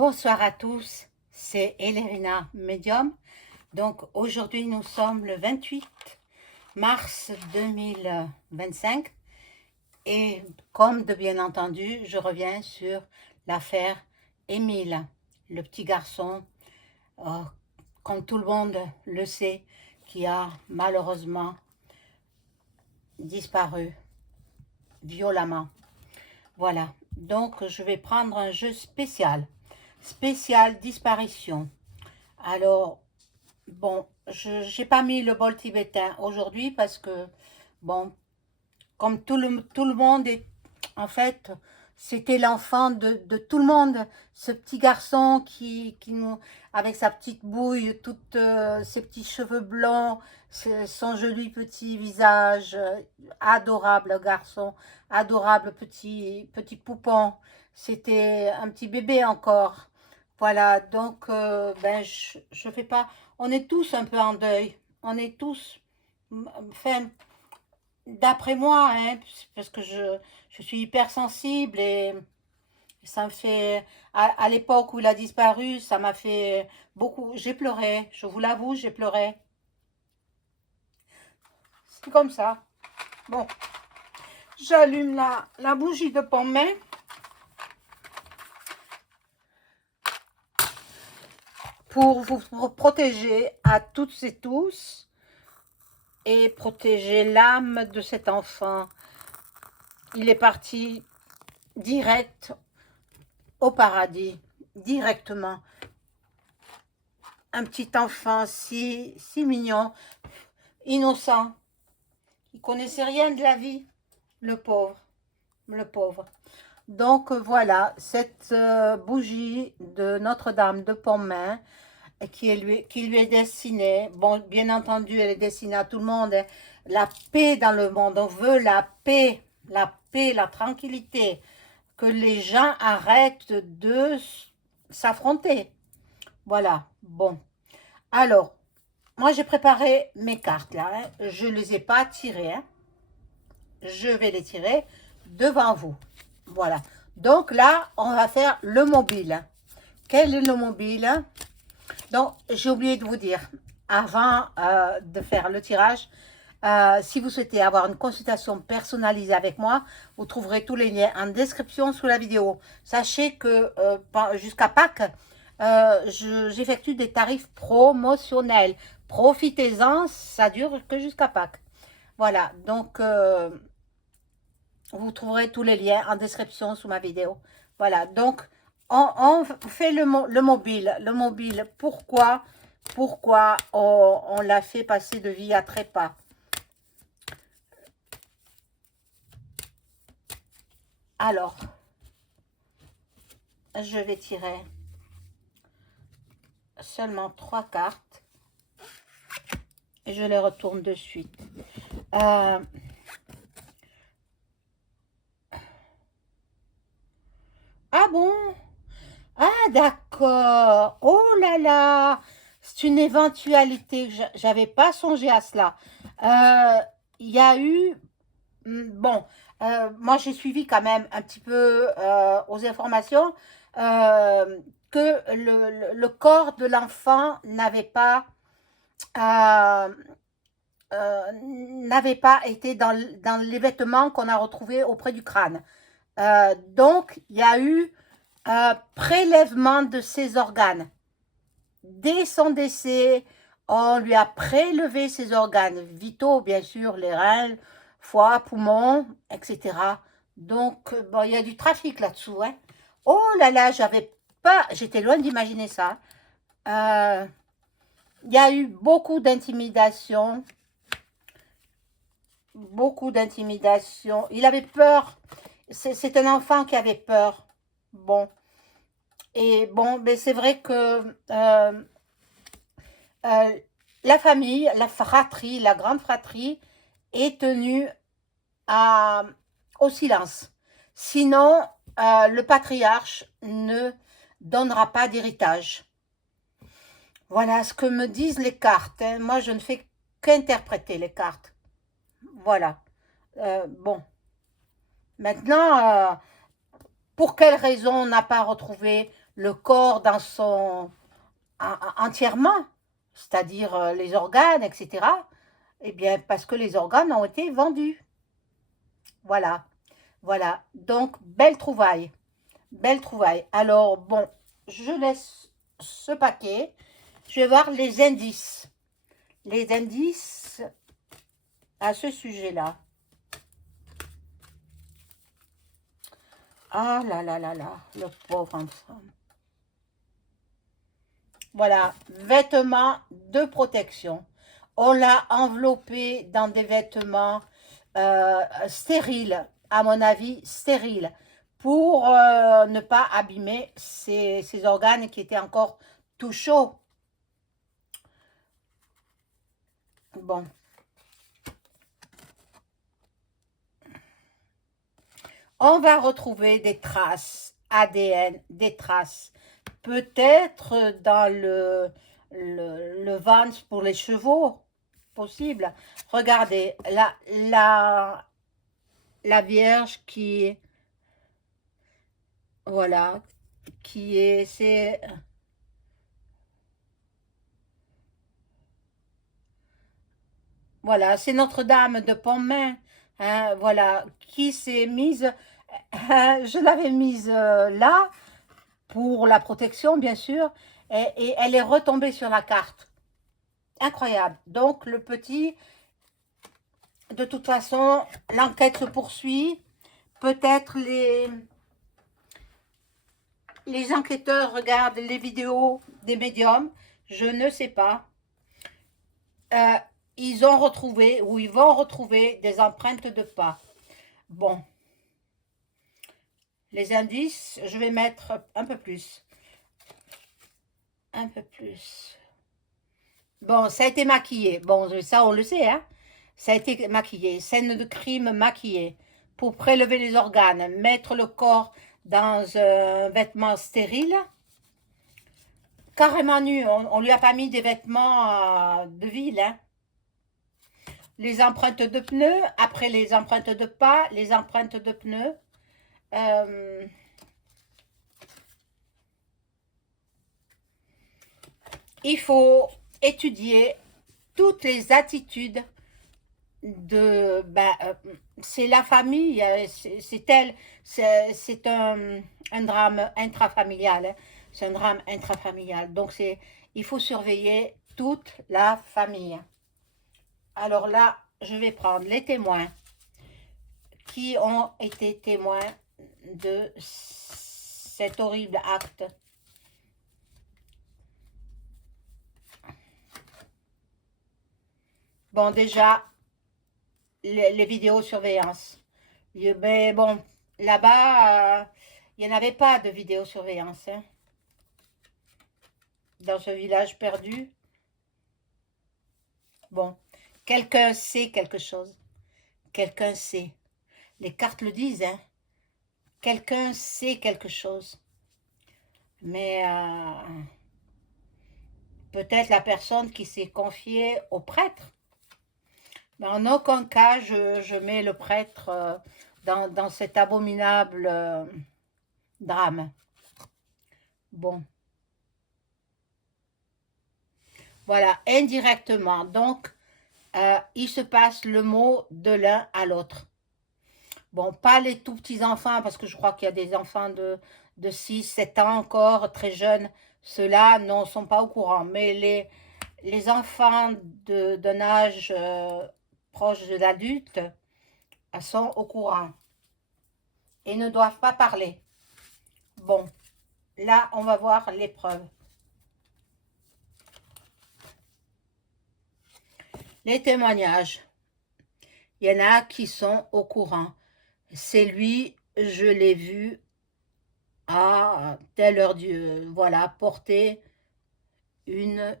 Bonsoir à tous, c'est Elérina Medium. Donc aujourd'hui nous sommes le 28 mars 2025 et comme de bien entendu je reviens sur l'affaire Émile, le petit garçon, euh, comme tout le monde le sait, qui a malheureusement disparu violemment. Voilà, donc je vais prendre un jeu spécial disparition. Alors, bon, je n'ai pas mis le bol tibétain aujourd'hui parce que, bon, comme tout le monde est, en fait, c'était l'enfant de tout le monde, ce petit garçon qui nous, avec sa petite bouille, toutes ses petits cheveux blancs, son joli petit visage, adorable garçon, adorable petit poupon. C'était un petit bébé encore. Voilà, donc ben je fais pas. On est tous un peu en deuil. On est tous, enfin, d'après moi, hein, parce que je suis hypersensible et ça me fait, à l'époque où il a disparu, ça m'a fait beaucoup. J'ai pleuré, je vous l'avoue, j'ai pleuré. C'est comme ça. Bon, j'allume la bougie de pomme pour vous protéger à toutes et tous et protéger l'âme de cet enfant. Il est parti direct au paradis, directement. Un petit enfant si mignon, innocent. Il connaissait rien de la vie, le pauvre, le pauvre. Donc voilà, cette bougie de Notre-Dame de Pontmain qui lui est destinée, bon, bien entendu, elle est destinée à tout le monde, hein. La paix dans le monde, on veut la paix, la tranquillité, que les gens arrêtent de s'affronter. Voilà, bon. Alors, moi j'ai préparé mes cartes là, hein. Je ne les ai pas tirées, hein. Je vais les tirer devant vous. Voilà. Donc là, on va faire le mobile. Quel est le mobile? Donc, j'ai oublié de vous dire, avant de faire le tirage, si vous souhaitez avoir une consultation personnalisée avec moi, vous trouverez tous les liens en description sous la vidéo. Sachez que jusqu'à Pâques, j'effectue des tarifs promotionnels. Profitez-en, ça dure que jusqu'à Pâques. Voilà, donc vous trouverez tous les liens en description sous ma vidéo. Voilà, donc on fait le mobile. Le mobile, pourquoi on l'a fait passer de vie à trépas? Alors, je vais tirer seulement 3 cartes et je les retourne de suite. Ah bon? Ah d'accord. Oh là là. C'est une éventualité. J'avais pas songé à cela. Il y a eu... Bon, moi j'ai suivi quand même un petit peu aux informations que le corps de l'enfant euh, n'avait pas été dans les vêtements qu'on a retrouvés auprès du crâne. Donc, il y a eu prélèvement de ses organes. Dès son décès, on lui a prélevé ses organes vitaux, bien sûr, les reins, foie, poumons, etc. Donc, bon, il y a du trafic là-dessous, hein. Oh là là, j'étais loin d'imaginer ça. Il y a eu beaucoup d'intimidation. Beaucoup d'intimidation. Il avait peur. C'est un enfant qui avait peur. Bon. Et bon, mais c'est vrai que la famille, la fratrie, la grande fratrie est tenue au silence. Sinon, le patriarche ne donnera pas d'héritage. Voilà ce que me disent les cartes, hein. Moi, je ne fais qu'interpréter les cartes. Voilà. Bon. Maintenant, pour quelle raison on n'a pas retrouvé le corps dans son entièrement, c'est-à-dire les organes, etc. Eh bien, parce que les organes ont été vendus. Voilà, voilà. Donc, belle trouvaille. Belle trouvaille. Alors, bon, je laisse ce paquet. Je vais voir les indices. Les indices à ce sujet-là. Ah là là là là, le pauvre enfant. Voilà, vêtements de protection. On l'a enveloppé dans des vêtements stériles, à mon avis, stériles, pour ne pas abîmer ses organes qui étaient encore tout chauds. Bon. On va retrouver des traces ADN, des traces. Peut-être dans le ventre pour les chevaux, possible. Regardez, la Vierge qui, voilà, qui est, voilà, c'est Notre-Dame de Pontmain, hein, voilà, qui s'est mise, je l'avais mise là, pour la protection, bien sûr, et elle est retombée sur la carte. Incroyable. Donc, le petit, de toute façon, l'enquête se poursuit. Peut-être les enquêteurs regardent les vidéos des médiums. Je ne sais pas. Euh, ils ont retrouvé, ou ils vont retrouver des empreintes de pas. Bon. Les indices, je vais mettre un peu plus. Un peu plus. Bon, ça a été maquillé. Bon, ça, on le sait, hein. Ça a été maquillé. Scène de crime maquillée. Pour prélever les organes, mettre le corps dans un vêtement stérile. Carrément nu. On lui a pas mis des vêtements de ville, hein. Les empreintes de pneus. Après les empreintes de pas, les empreintes de pneus. Il faut étudier toutes les attitudes de c'est la famille, c'est elle, c'est un drame intrafamilial, hein. C'est un drame intrafamilial, donc il faut surveiller toute la famille. Alors là, je vais prendre les témoins qui ont été témoins de cet horrible acte. Bon, déjà, les vidéosurveillance. Mais bon, là-bas, il n'y en avait pas de vidéosurveillance, hein. Dans ce village perdu. Bon, quelqu'un sait quelque chose. Quelqu'un sait. Les cartes le disent, hein. Quelqu'un sait quelque chose. Mais peut-être la personne qui s'est confiée au prêtre. Mais en aucun cas, je mets le prêtre dans cet abominable drame. Bon. Voilà, indirectement. Donc, il se passe le mot de l'un à l'autre. Bon, pas les tout petits enfants, parce que je crois qu'il y a des enfants de 6, 7 ans encore, très jeunes. Ceux-là ne sont pas au courant. Mais les enfants d'un âge proche de l'adulte sont au courant et ne doivent pas parler. Bon, là, on va voir l'épreuve. Les témoignages. Il y en a qui sont au courant. C'est lui, je l'ai vu à telle heure voilà, porter une...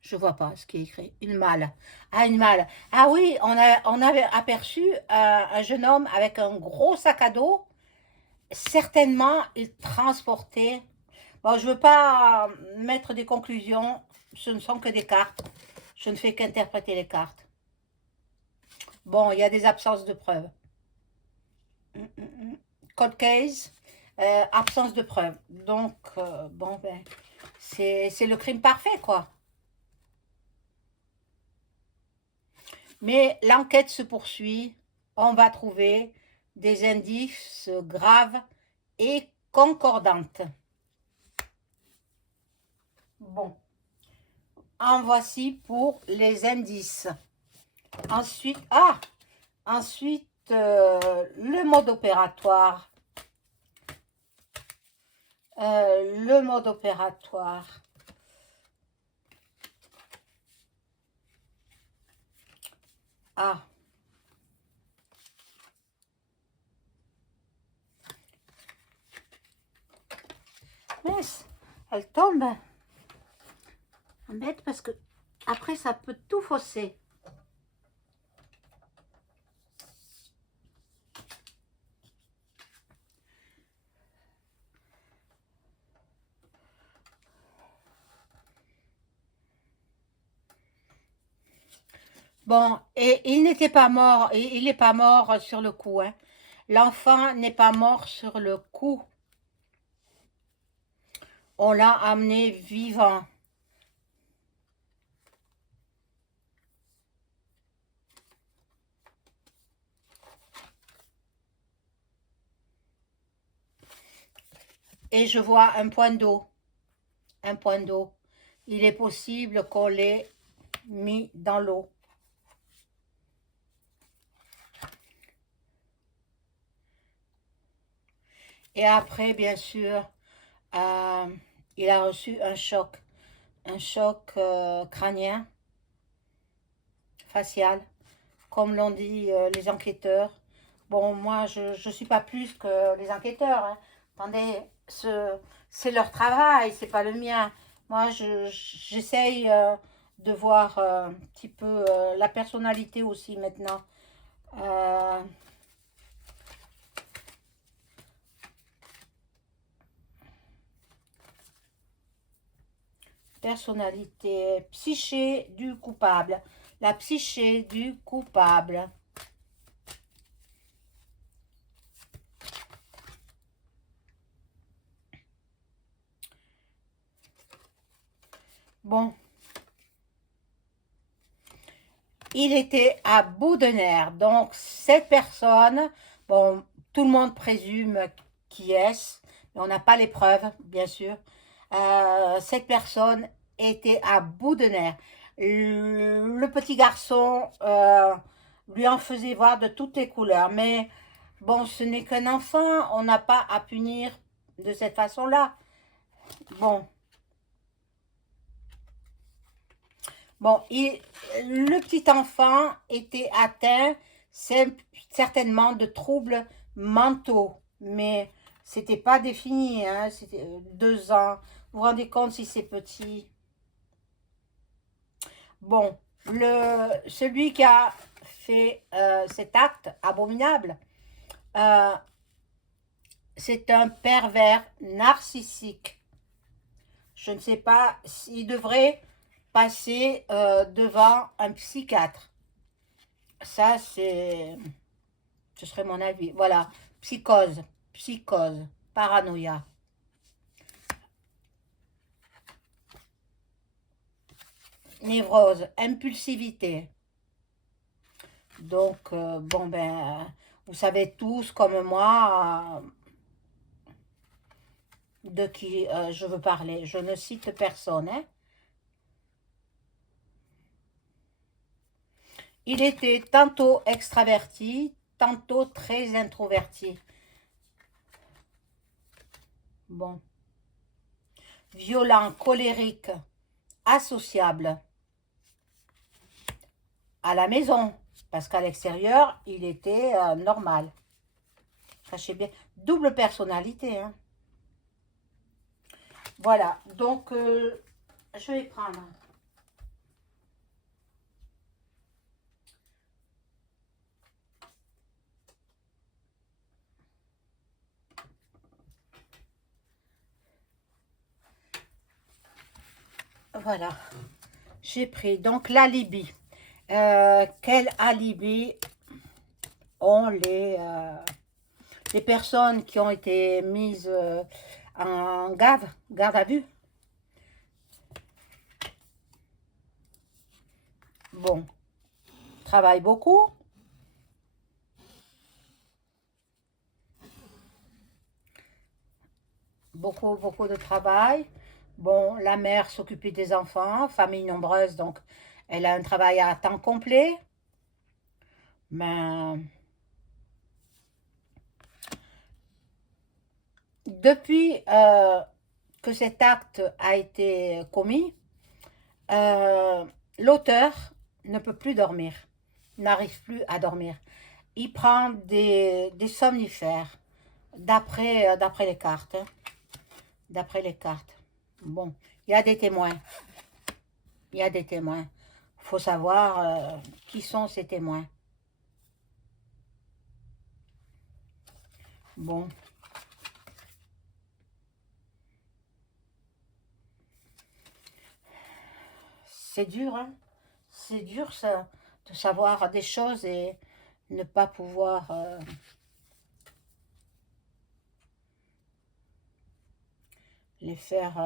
Je vois pas ce qui est écrit. Une malle. Ah, une malle. Ah oui, on avait aperçu un jeune homme avec un gros sac à dos. Certainement, il transportait... Bon, je veux pas mettre des conclusions. Ce ne sont que des cartes. Je ne fais qu'interpréter les cartes. Bon, il y a des absences de preuves. Cold case. absence de preuve. Donc, bon, ben, c'est le crime parfait, quoi. Mais l'enquête se poursuit. On va trouver des indices graves et concordantes. Bon, en voici pour les indices. Ensuite, le mode opératoire. Le mode opératoire. Ah. Mince, elle tombe. Embête parce que après ça peut tout fausser. Bon, et il n'était pas mort, il n'est pas mort sur le coup, hein. L'enfant n'est pas mort sur le coup. On l'a amené vivant. Et je vois un point d'eau. Un point d'eau. Il est possible qu'on l'ait mis dans l'eau. Et après, bien sûr, il a reçu un choc crânien, facial, comme l'ont dit les enquêteurs. Bon, moi, je suis pas plus que les enquêteurs, hein. Attendez, c'est leur travail, c'est pas le mien. Moi, j'essaye de voir un petit peu la personnalité aussi maintenant. Euh, Personnalité, psyché du coupable. La psyché du coupable. Bon. Il était à bout de nerfs. Donc, cette personne, bon, tout le monde présume qui est-ce, mais on n'a pas les preuves, bien sûr. Cette personne était à bout de nerfs. Le petit garçon lui en faisait voir de toutes les couleurs. Mais bon, ce n'est qu'un enfant, on n'a pas à punir de cette façon-là. Bon, bon, le petit enfant était atteint certainement de troubles mentaux, mais c'était pas défini, hein, c'était 2 ans. Vous vous rendez compte si c'est petit? Bon, celui qui a fait cet acte abominable, euh, c'est un pervers narcissique. Je ne sais pas s'il devrait passer devant un psychiatre. Ça, ce serait mon avis. Voilà, psychose, paranoïa. Névrose, impulsivité. Donc, bon, ben, vous savez tous comme moi de qui je veux parler. Je ne cite personne, hein. Il était tantôt extraverti, tantôt très introverti. Bon. Violent, colérique, associable. À la maison, parce qu'à l'extérieur, il était normal. Sachez bien, double personnalité, hein. Voilà, donc je vais prendre. Voilà, j'ai pris donc l'alibi. Quel alibi ont les personnes qui ont été mises en garde à vue. Bon, travaille beaucoup. Beaucoup de travail. Bon, la mère s'occupait des enfants, famille nombreuse, donc elle a un travail à temps complet. Mais depuis que cet acte a été commis, l'auteur ne peut plus dormir, n'arrive plus à dormir. Il prend des somnifères, d'après les cartes. Hein. D'après les cartes. Bon, il y a des témoins. Il y a des témoins. Il faut savoir qui sont ces témoins. Bon. C'est dur, hein. C'est dur, ça, de savoir des choses et ne pas pouvoir les faire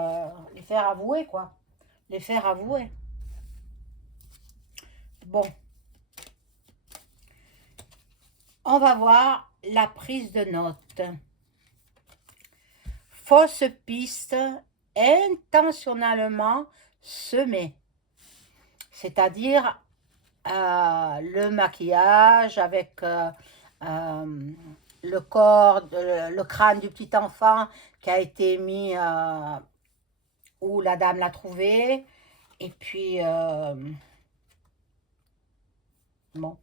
avouer, quoi. Les faire avouer. Bon. On va voir la prise de notes. Fausse piste intentionnellement semée. C'est-à-dire le maquillage avec le corps, le crâne du petit enfant qui a été mis où la dame l'a trouvé. Et puis, bon,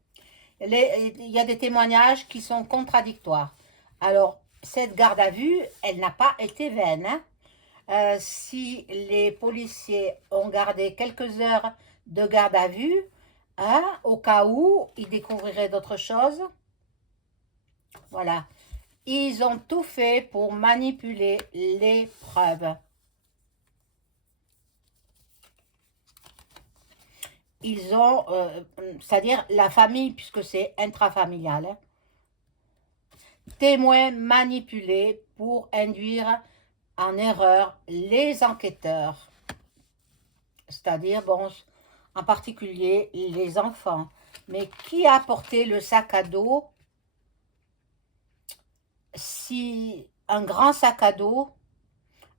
il y a des témoignages qui sont contradictoires. Alors, cette garde à vue, elle n'a pas été vaine. Hein. Si les policiers ont gardé quelques heures de garde à vue, hein, au cas où ils découvriraient d'autres choses. Voilà. Ils ont tout fait pour manipuler les preuves. Ils ont, c'est-à-dire la famille, puisque c'est intrafamilial, hein, témoins manipulés pour induire en erreur les enquêteurs. C'est-à-dire, bon, en particulier les enfants. Mais qui a porté le sac à dos? Si un grand sac à dos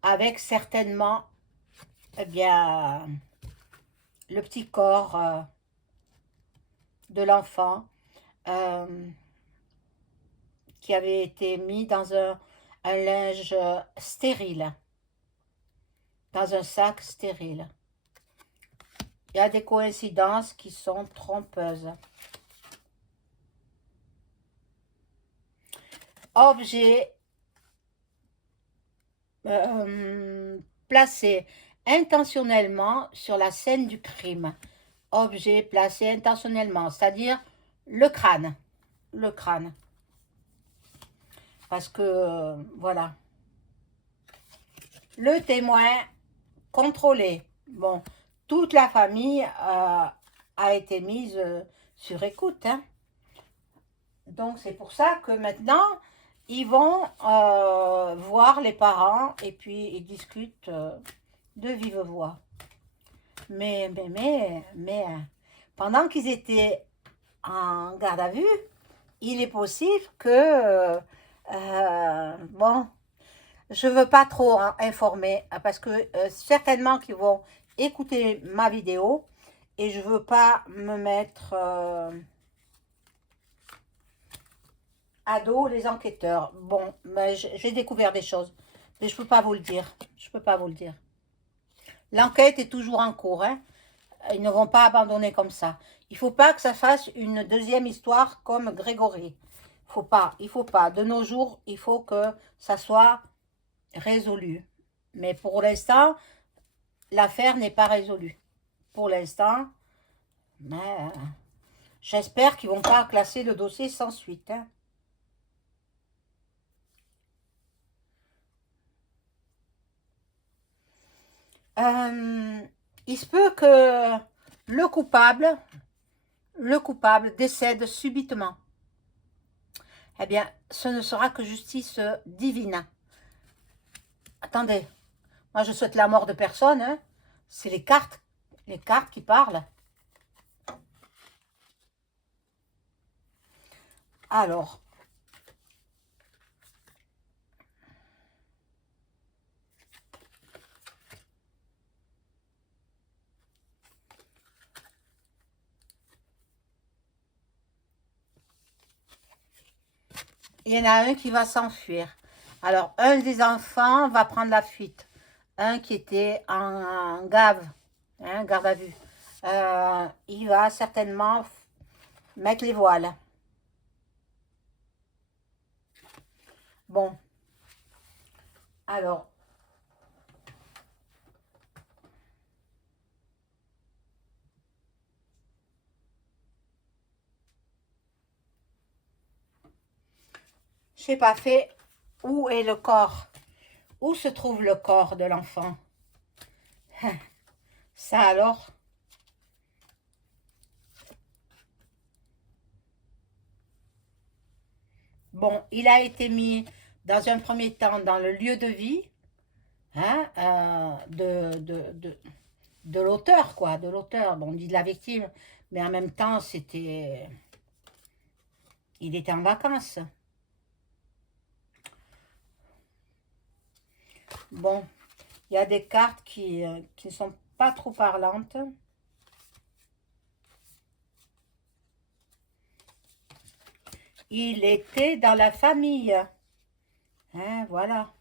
avec certainement, eh bien, le petit corps de l'enfant qui avait été mis dans un linge stérile, dans un sac stérile. Il y a des coïncidences qui sont trompeuses. Objet placé intentionnellement sur la scène du crime. Objet placé intentionnellement, c'est-à-dire le crâne. Le crâne. Parce que, voilà. Le témoin contrôlé. Bon, toute la famille a été mise sur écoute. Hein. Donc, c'est pour ça que maintenant, ils vont voir les parents et puis ils discutent de vive voix. Mais pendant qu'ils étaient en garde à vue, il est possible que, bon, je ne veux pas trop informer parce que certainement qu'ils vont écouter ma vidéo et je ne veux pas me mettre à dos les enquêteurs. Bon, ben, j'ai découvert des choses, mais je ne peux pas vous le dire. Je ne peux pas vous le dire. L'enquête est toujours en cours. Hein. Ils ne vont pas abandonner comme ça. Il ne faut pas que ça fasse une deuxième histoire comme Grégory. Il faut pas. De nos jours, il faut que ça soit résolu. Mais pour l'instant, l'affaire n'est pas résolue. Pour l'instant, mais j'espère qu'ils ne vont pas classer le dossier sans suite. Hein. Il se peut que le coupable décède subitement. eh bien, ce ne sera que justice divine. Attendez, moi je souhaite la mort de personne, hein. C'est les cartes qui parlent. Alors, il y en a un qui va s'enfuir. Alors, un des enfants va prendre la fuite. Un qui était en gave, hein, garde à vue. Il va certainement mettre les voiles. Bon, alors, je sais pas fait où est le corps. Où se trouve le corps de l'enfant? Ça alors? Bon, il a été mis dans un premier temps dans le lieu de vie, hein, de l'auteur, quoi, de l'auteur. Bon, on dit de la victime, mais en même temps, il était en vacances. Bon, il y a des cartes qui ne sont pas trop parlantes. Il était dans la famille. Hein, voilà.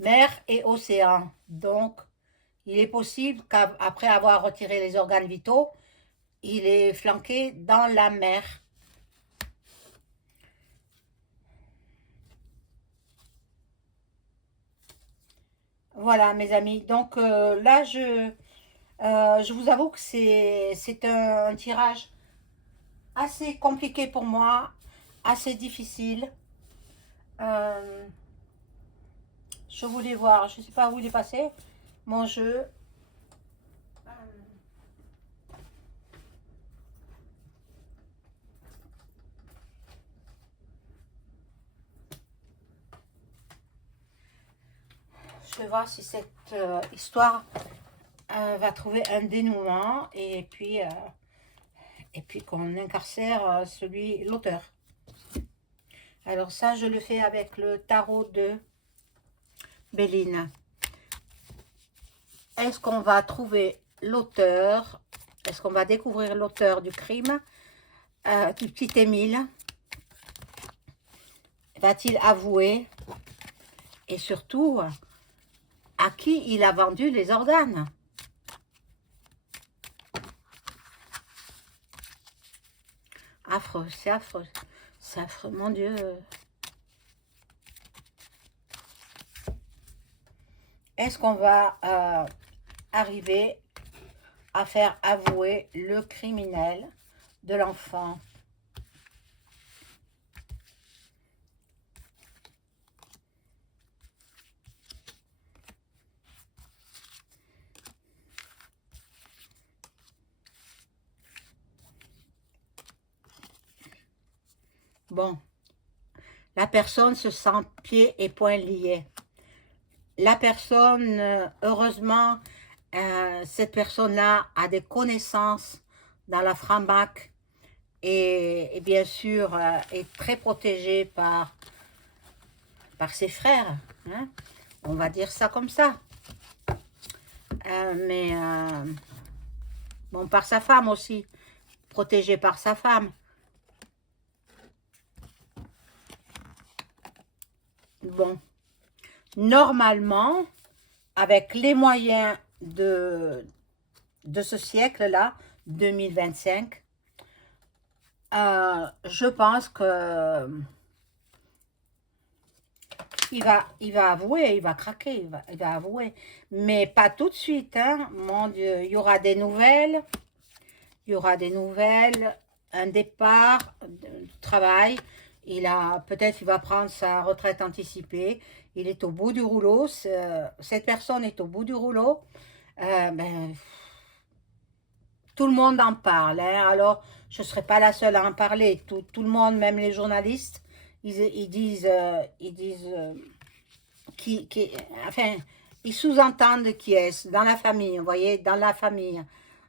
Mer et océan. Donc, il est possible qu'après avoir retiré les organes vitaux, il est flanqué dans la mer. Voilà, mes amis. Donc là, je vous avoue que c'est un tirage assez compliqué pour moi, assez difficile. Euh, je voulais voir, je ne sais pas où il est passé, mon jeu. Je vais voir si cette histoire va trouver un dénouement et puis qu'on incarcère l'auteur. Alors ça, je le fais avec le tarot de Béline. Est-ce qu'on va trouver l'auteur? Est-ce qu'on va découvrir l'auteur du crime, du petit Émile? Va-t-il avouer? Et surtout, à qui il a vendu les organes? Affreux, c'est affreux. C'est affreux, mon Dieu. Est-ce qu'on va arriver à faire avouer le criminel de l'enfant? Bon, la personne se sent pieds et poings liés. La personne, heureusement, cette personne-là a des connaissances dans la franc-mac et bien sûr est très protégée par ses frères. Hein, on va dire ça comme ça. Mais bon, par sa femme aussi, protégée par sa femme. Bon, normalement, avec les moyens de ce siècle-là, 2025, je pense que il va avouer, il va craquer, il va avouer. Mais pas tout de suite, hein. Mon Dieu, il y aura des nouvelles, un départ de travail. Peut-être il va prendre sa retraite anticipée. Il est au bout du rouleau. Cette personne est au bout du rouleau. Ben, Tout le monde en parle, hein. Alors je ne serai pas la seule à en parler. Tout le monde, même les journalistes, ils disent, qui, enfin, ils sous-entendent qui est dans la famille, vous voyez, dans la famille,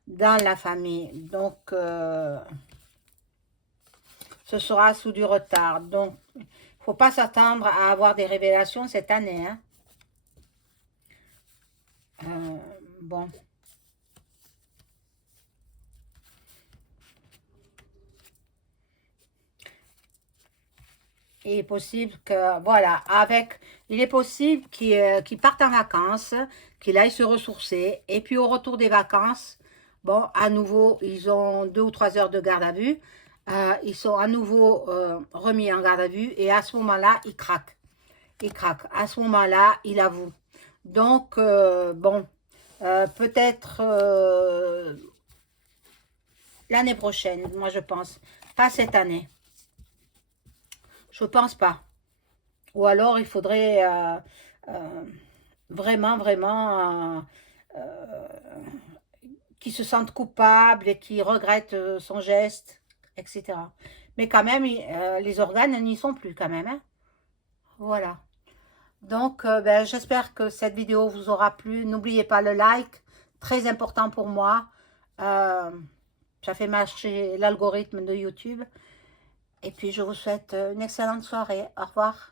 dans la famille. Donc, ce sera sous du retard. Donc, il ne faut pas s'attendre à avoir des révélations cette année, hein. Bon. Il est possible que, voilà, il est possible qu'il parte en vacances, qu'il aille se ressourcer, et puis au retour des vacances, bon, à nouveau, ils ont 2 ou 3 heures de garde à vue, ils sont à nouveau remis en garde à vue, et à ce moment-là, il craque. Il craque. À ce moment-là, il avoue. Donc, bon, peut-être l'année prochaine, moi je pense, pas cette année. Je pense pas. Ou alors, il faudrait vraiment, vraiment qu'il se sente coupable et qu'il regrette son geste, etc. Mais quand même, les organes n'y sont plus quand même, hein. Voilà. Donc, ben, j'espère que cette vidéo vous aura plu. N'oubliez pas le like, très important pour moi. Euh, Ça fait marcher l'algorithme de YouTube. Et puis, je vous souhaite une excellente soirée. Au revoir.